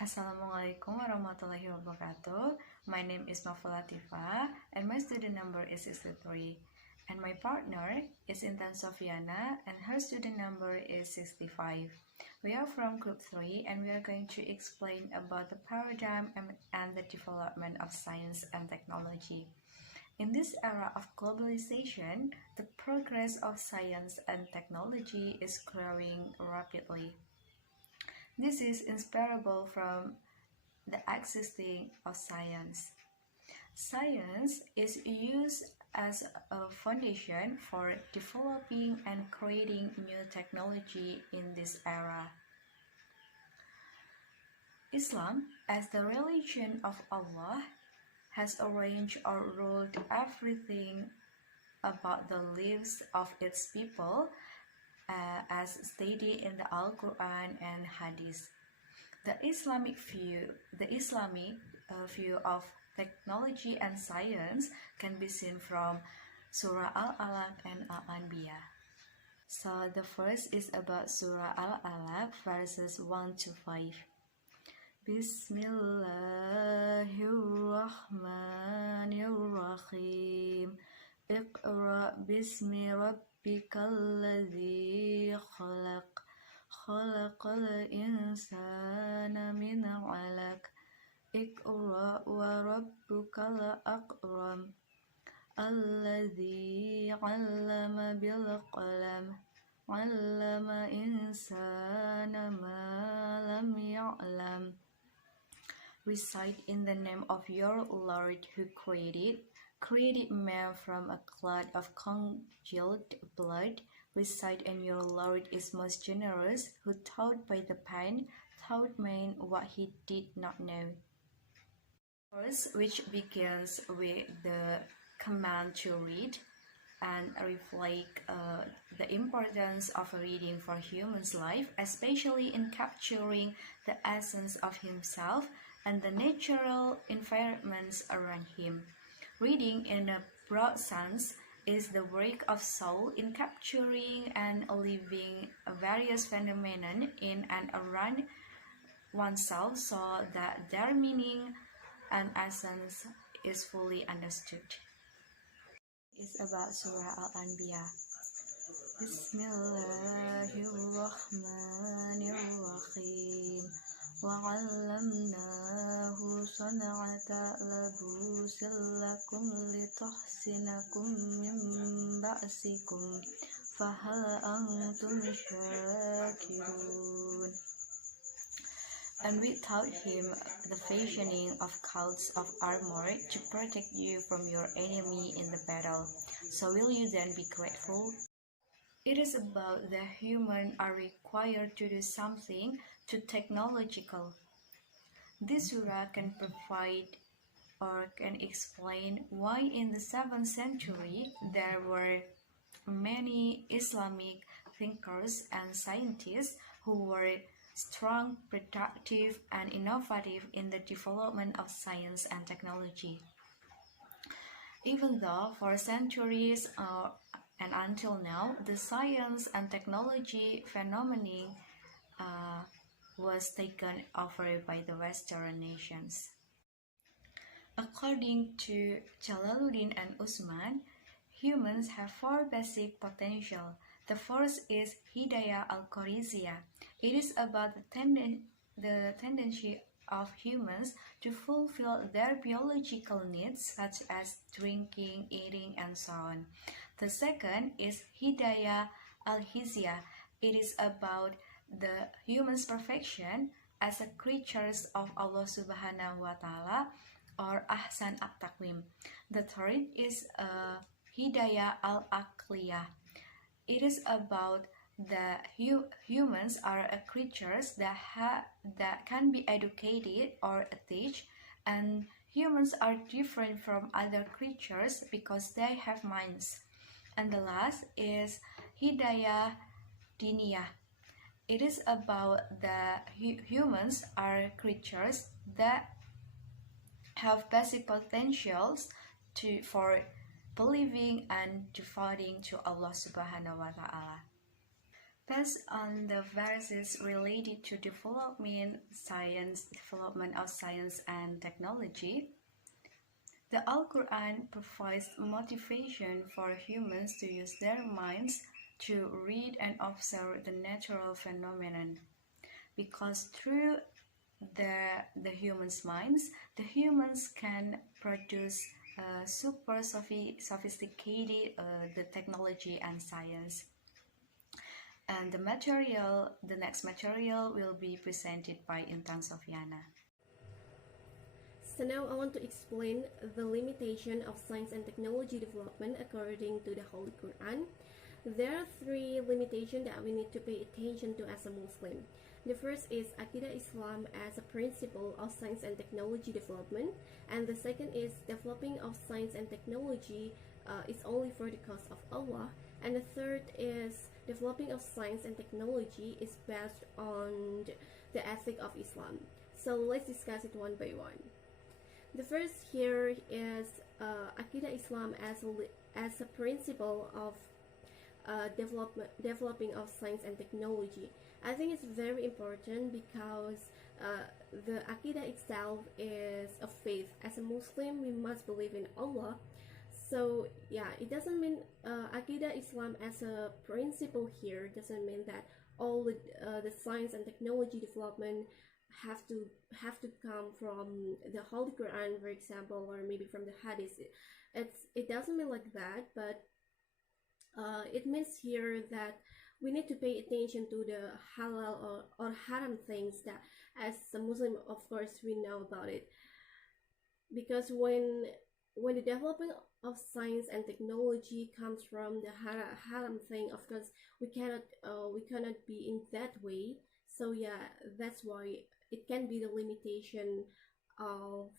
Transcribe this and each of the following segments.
Assalamualaikum warahmatullahi wabarakatuh. My name is Maf'ul Latifah and my student number is 63. And my partner is Intan Sofiana and her student number is 65. We are from group 3 and we are going to explain about the paradigm and the development of science and technology. In this era of globalization, the progress of science and technology is growing rapidly. This is inseparable from the existing of science. Science is used as a foundation for developing and creating new technology in this era. Islam, as the religion of Allah, has arranged or ruled everything about the lives of its people, as stated in the Al-Quran and Hadith. The Islamic view of technology and science can be seen from Surah Al-Alaq and Al-Anbiya. So the first is about Surah Al-Alaq verses 1 to 5. Bismillahirrahmanirrahim. Iqra bismi rabbikal ladzi khalaq. Khalaqal insana min 'alaq. Iqra wa rabbukal akram. Alladzi 'allama bil qalam. 'Allama insana ma lam ya'lam. Recite in the name of your Lord who created man from a clot of congealed blood. Recite, and your Lord is most generous, who taught by the pen, taught man what he did not know. Verse which begins with the command to read and reflect the importance of reading for human's life, especially in capturing the essence of himself and the natural environments around him. Reading, in a broad sense, is the work of soul in capturing and living various phenomena in and around oneself so that their meaning and essence is fully understood. It's about Surah Al-Anbiya. Bismillahirrahmanirrahim. وَعَلَّمْنَاهُ صَنْعَةَ لَبُوسٍ لَكُمْ لِتُحْصِنَكُمْ مِنْ بَأْسِكُمْ فَهَلْ أَنْتُمْ شَاكِرُونَ. And we taught him the fashioning of coats of armor to protect you from your enemy in the battle. So will you then be grateful? It is about the human are required to do something to technological. This surah can provide or can explain why in the 7th century there were many Islamic thinkers and scientists who were strong, productive, and innovative in the development of science and technology. Even though for centuries and until now, the science and technology phenomenon was taken over by the Western nations. According to Jalaluddin and Usman, humans have 4 basic potential. The first is Hidayah al-Qariziyah. It is about the tendency of humans to fulfill their biological needs such as drinking, eating, and so on. The second is Hidayah al-Hiziyah. It is about the human's perfection as a creatures of Allah Subhanahu wa Ta'ala, or Ahsan at-Taqwim. The third is Hidayah al-Aqliyah. It is about the humans are creatures that can be educated or teach, and humans are different from other creatures because they have minds. And the last is Hidayah Diniyah. It is about the humans are creatures that have basic potentials for believing and devoting to Allah Subhanahu wa Ta'ala. Based on the verses related to development of science and technology, the Al-Quran provides motivation for humans to use their minds to read and observe the natural phenomenon. Because through the humans' minds, the humans can produce super sophisticated the technology and science. And the next material will be presented by Intan Sofiana. So now I want to explain the limitation of science and technology development according to the Holy Quran. There are three limitations that we need to pay attention to as a Muslim. The first is Aqidah Islam as a principle of science and technology development, and the second is developing of science and technology is only for the cause of Allah, and the third is developing of science and technology is based on the ethic of Islam. So let's discuss it one by one. The first here is Aqidah Islam as a principle of developing of science and technology. I think it's very important because the Aqidah itself is a faith. As a Muslim, we must believe in Allah. So yeah, it doesn't mean Aqidah Islam as a principle here doesn't mean that all the science and technology development have to come from the Holy Quran, for example, or maybe from the Hadith. It doesn't mean like that, but it means here that we need to pay attention to the halal or haram things that as a Muslim, of course, we know about it. Because when the development of science and technology comes from the haram thing, of course, we cannot be in that way. So yeah, that's why it can be the limitation of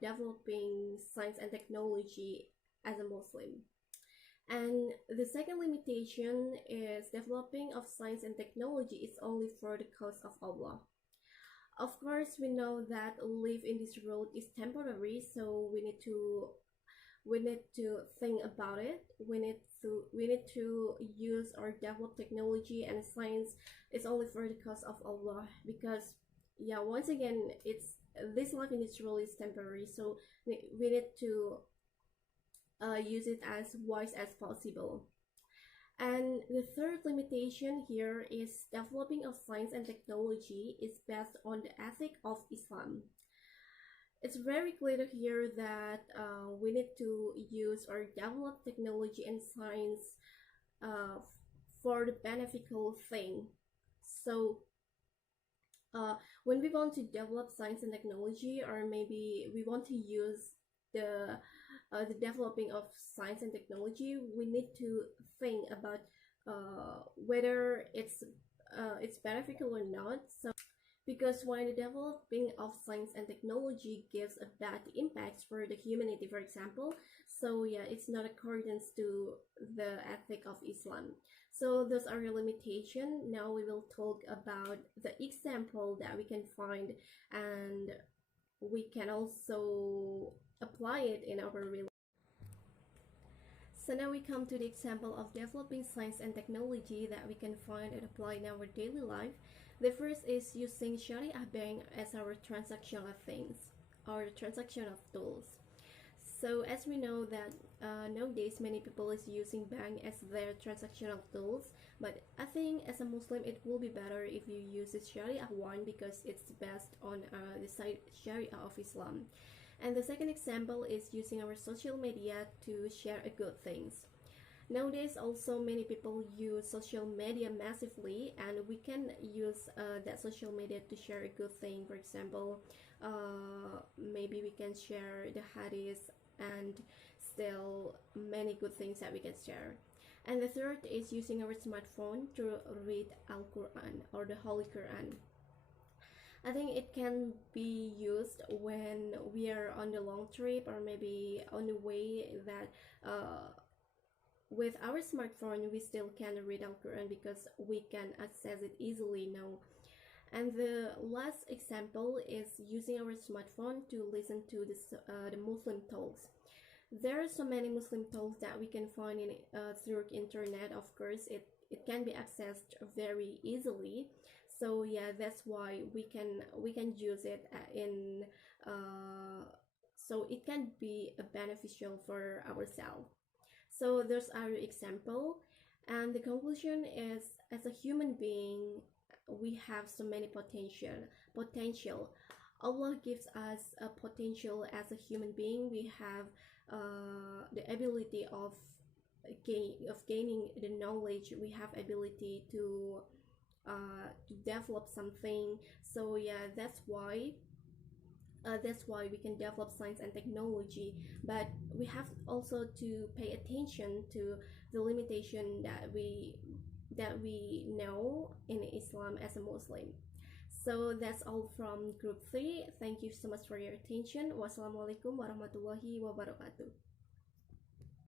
developing science and technology as a Muslim. And the second limitation is developing of science and technology is only for the cause of Allah. Of course, we know that life in this world is temporary, so we need to think about it. We need to use or develop technology and science is only for the cause of Allah, because yeah, once again, this life in this world is temporary, so we need to use it as wise as possible. And the third limitation here is developing of science and technology is based on the ethic of Islam. It's very clear here that we need to use or develop technology and science for the beneficial thing. So when we want to develop science and technology, or maybe we want to use the developing of science and technology, we need to think about whether it's beneficial or not. So because when the developing of science and technology gives a bad impacts for the humanity, for example, so yeah, it's not accordance to the ethic of Islam. So those are the limitations. Now we will talk about the example that we can find, and we can also apply it in our real life. So now we come to the example of developing science and technology that we can find and apply in our daily life. The first is using Sharia bank as our transactional things or transactional tools. So as we know that nowadays many people is using bank as their transactional tools, but I think as a Muslim it will be better if you use the Sharia one, because it's based on the Sharia of Islam. And the second example is using our social media to share good things. Nowadays also many people use social media massively, and we can use that social media to share a good thing. For example, maybe we can share the hadith and still many good things that we can share. And the third is using our smartphone to read Al-Quran or the Holy Quran. I think it can be used when we are on the long trip, or maybe on the way that with our smartphone we still can read Al-Quran because we can access it easily now. And the last example is using our smartphone to listen to the Muslim talks. There are so many Muslim talks that we can find in through internet. Of course, it can be accessed very easily. So yeah, that's why we can use it in so it can be beneficial for ourselves. So there's our example, and the conclusion is, as a human being, we have so many potential. Allah gives us a potential as a human being. We have the ability of gaining the knowledge. We have ability to develop something. So yeah, that's why we can develop science and technology, but we have also to pay attention to the limitation that we know in Islam as a Muslim. So that's all from group 3. Thank you so much for your attention. Wassalamualaikum warahmatullahi wabarakatuh.